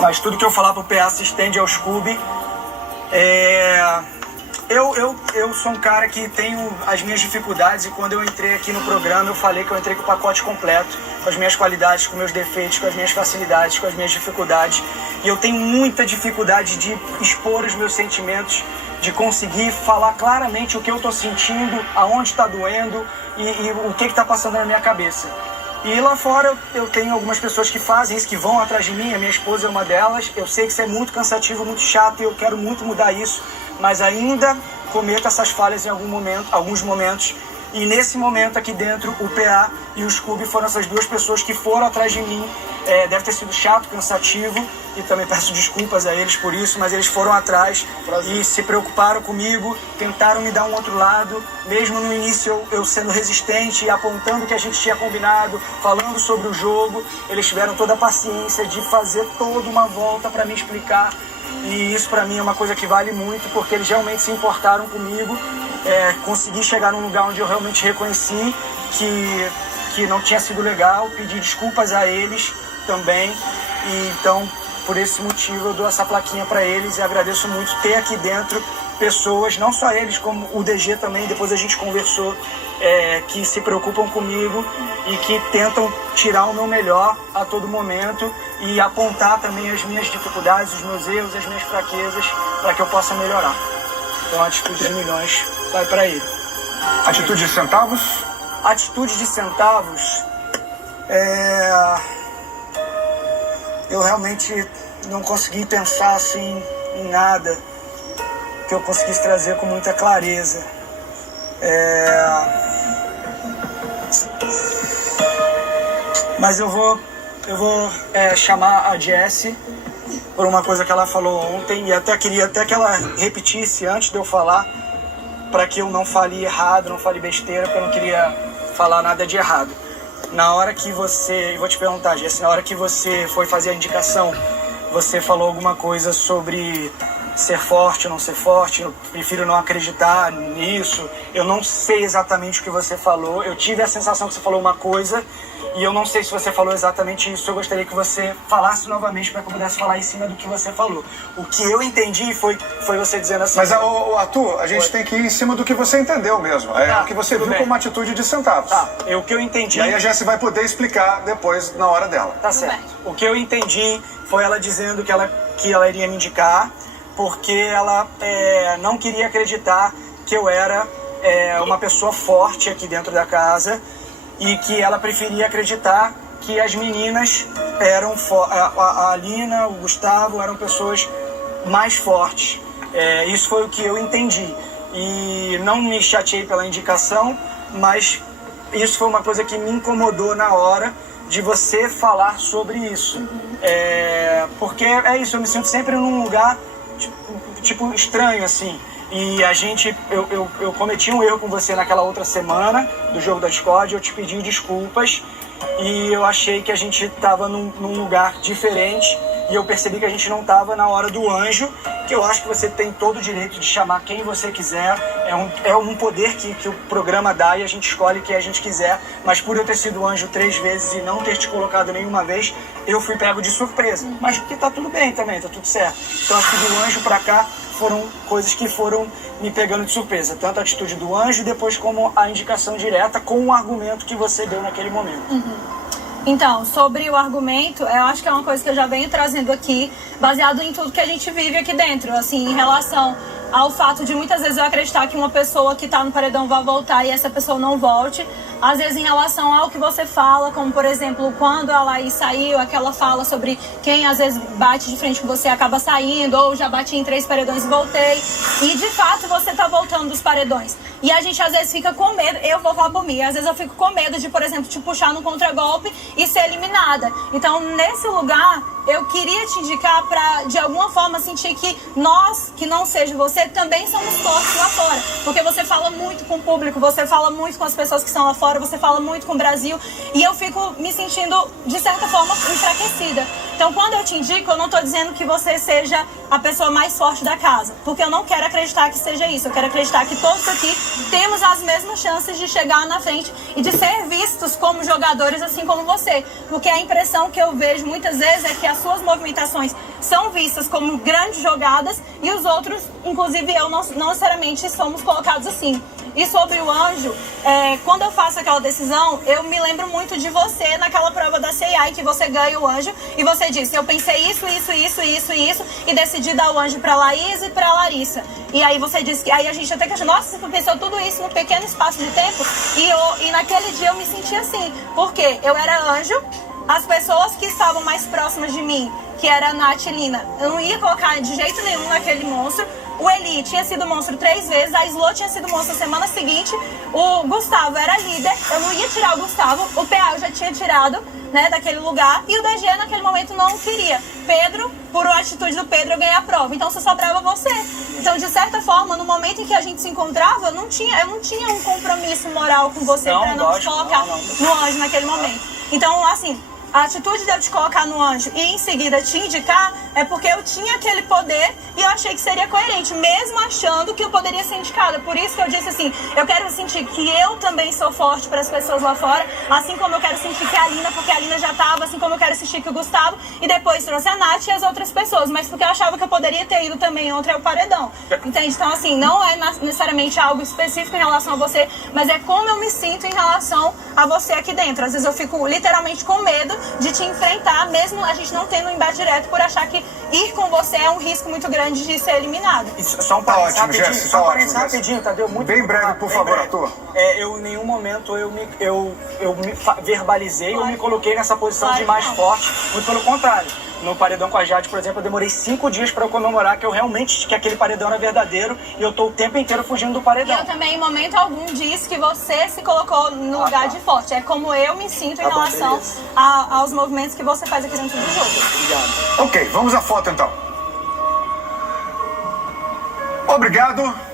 Mas tudo que eu falar pro PA se estende ao Scooby. Eu sou um cara que tenho as minhas dificuldades, e quando eu entrei aqui no programa eu falei que eu entrei com o pacote completo, com as minhas qualidades, com meus defeitos, com as minhas facilidades, com as minhas dificuldades. E eu tenho muita dificuldade de expor os meus sentimentos, de conseguir falar claramente o que eu estou sentindo, aonde está doendo e o que está passando na minha cabeça. E lá fora eu tenho algumas pessoas que fazem isso, que vão atrás de mim, a minha esposa é uma delas. Eu sei que isso é muito cansativo, muito chato, e eu quero muito mudar isso, mas ainda cometo essas falhas em alguns momentos. E nesse momento aqui dentro, o PA e o Scooby foram essas duas pessoas que foram atrás de mim. Deve ter sido chato, cansativo, e também peço desculpas a eles por isso, mas eles foram atrás e se preocuparam comigo, tentaram me dar um outro lado, mesmo no início eu sendo resistente e apontando o que a gente tinha combinado, falando sobre o jogo. Eles tiveram toda a paciência de fazer toda uma volta para me explicar, e isso para mim é uma coisa que vale muito, porque eles realmente se importaram comigo. Consegui chegar num lugar onde eu realmente reconheci que não tinha sido legal, pedi desculpas a eles também, e então por esse motivo eu dou essa plaquinha para eles e agradeço muito ter aqui dentro pessoas, não só eles, como o DG também, depois a gente conversou, que se preocupam comigo e que tentam tirar o meu melhor a todo momento e apontar também as minhas dificuldades, os meus erros, as minhas fraquezas, para que eu possa melhorar. Então a Atitude de Milhões vai para ele. Atitude de centavos? Atitude de centavos, eu realmente não consegui pensar assim em nada que eu conseguisse trazer com muita clareza. Mas eu vou chamar a Jessie por uma coisa que ela falou ontem, e queria que ela repetisse antes de eu falar, para que eu não fale errado, não fale besteira, porque eu não queria falar nada de errado. Na hora que você, vou te perguntar, Jessie, na hora que você foi fazer a indicação, você falou alguma coisa sobre ser forte ou não ser forte? Eu prefiro não acreditar nisso. Eu não sei exatamente o que você falou. Eu tive a sensação que você falou uma coisa, e eu não sei se você falou exatamente isso. Eu gostaria que você falasse novamente para que eu pudesse falar em cima do que você falou. O que eu entendi foi você dizendo assim... Mas, Arthur, a gente tem que ir em cima do que você entendeu mesmo. O que você viu como uma atitude de centavos. Tá, o que eu entendi... E aí a Jessie vai poder explicar depois, na hora dela. Tá certo. O que eu entendi foi ela dizendo que ela iria me indicar, porque ela não queria acreditar que eu era uma pessoa forte aqui dentro da casa, e que ela preferia acreditar que as meninas eram a Alina, o Gustavo, eram pessoas mais fortes. Isso foi o que eu entendi. E não me chateei pela indicação, mas isso foi uma coisa que me incomodou na hora de você falar sobre isso. Porque é isso, eu me sinto sempre num lugar tipo estranho, assim. E eu cometi um erro com você naquela outra semana do jogo da Discord. Eu te pedi desculpas e eu achei que a gente estava num lugar diferente, e eu percebi que a gente não estava na hora do anjo, que eu acho que você tem todo o direito de chamar quem você quiser. É um poder que o programa dá, e a gente escolhe quem a gente quiser. Mas por eu ter sido anjo 3 vezes e não ter te colocado nenhuma vez, eu fui pego de surpresa. Mas que tá tudo bem também, tá tudo certo. Então acho que do anjo pra cá foram coisas que foram me pegando de surpresa. Tanto a atitude do anjo, depois como a indicação direta com o argumento que você deu naquele momento. Então, sobre o argumento, eu acho que é uma coisa que eu já venho trazendo aqui, baseado em tudo que a gente vive aqui dentro, assim, em relação ao fato de muitas vezes eu acreditar que uma pessoa que está no paredão vai voltar e essa pessoa não volte. Às vezes em relação ao que você fala, como por exemplo, quando a Laís saiu, aquela fala sobre quem às vezes bate de frente com você acaba saindo, ou já bati em 3 paredões e voltei. E de fato você tá voltando dos paredões. E a gente às vezes fica com medo, eu vou falar por mim, às vezes eu fico com medo de, por exemplo, te puxar no contragolpe e ser eliminada. Então nesse lugar eu queria te indicar pra de alguma forma sentir que nós, que não seja você, também somos fortes lá fora. Porque você fala muito com o público, você fala muito com as pessoas que estão lá fora, você fala muito com o Brasil, e eu fico me sentindo de certa forma enfraquecida. Então, quando eu te indico, eu não tô dizendo que você seja a pessoa mais forte da casa, porque eu não quero acreditar que seja isso. Eu quero acreditar que todos aqui temos as mesmas chances de chegar na frente e de ser vistos como jogadores, assim como você. Porque a impressão que eu vejo muitas vezes é que as suas movimentações são vistas como grandes jogadas e os outros, inclusive eu, não necessariamente somos colocados assim. E sobre o anjo, quando eu faço aquela decisão, eu me lembro muito de você naquela prova da CI, que você ganha o anjo e você disse, eu pensei isso, e decidi dar o anjo pra Laís e pra Larissa. E aí você disse que aí a gente até questionou, nossa, você pensou tudo isso num pequeno espaço de tempo? E naquele dia eu me senti assim, porque eu era anjo, as pessoas que estavam mais próximas de mim, que era a Nath e Lina, eu não ia colocar de jeito nenhum naquele monstro. O Eli tinha sido monstro 3 vezes, a Slo tinha sido monstro na semana seguinte, o Gustavo era líder, eu não ia tirar o Gustavo, o PA eu já tinha tirado, né, daquele lugar, e o DG naquele momento não queria. Pedro, por uma atitude do Pedro, eu ganhei a prova, então só sobrava você. Então, de certa forma, no momento em que a gente se encontrava, eu não tinha um compromisso moral com você pra não te colocar no anjo naquele momento. Então, assim, a atitude de eu te colocar no anjo e em seguida te indicar é porque eu tinha aquele poder e eu achei que seria coerente, mesmo achando que eu poderia ser indicada. Por isso que eu disse assim, eu quero sentir que eu também sou forte para as pessoas lá fora, assim como eu quero sentir que a Lina, porque a Lina já estava, assim como eu quero sentir que o Gustavo, e depois trouxe a Nath e as outras pessoas, mas porque eu achava que eu poderia ter ido também ontem ao paredão. Entende? Então, assim, não é necessariamente algo específico em relação a você, mas é como eu me sinto em relação a você aqui dentro. Às vezes eu fico literalmente com medo de te enfrentar, mesmo a gente não tendo um embate direto, por achar que ir com você é um risco muito grande de ser eliminado. Só um parênteses rapidinho, só um parênteses rapidinho, Tadeu, muito bem breve, por favor, Arthur. Eu em nenhum momento eu me verbalizei ou me coloquei nessa posição de mais forte, muito pelo contrário. No paredão com a Jade, por exemplo, eu demorei 5 dias para eu comemorar que eu realmente, que aquele paredão era verdadeiro e eu tô o tempo inteiro fugindo do paredão. E eu também, em momento algum, disse que você se colocou no lugar de forte. É como eu me sinto em relação aos movimentos que você faz aqui dentro do jogo. Obrigado. Ok, vamos à foto então. Obrigado.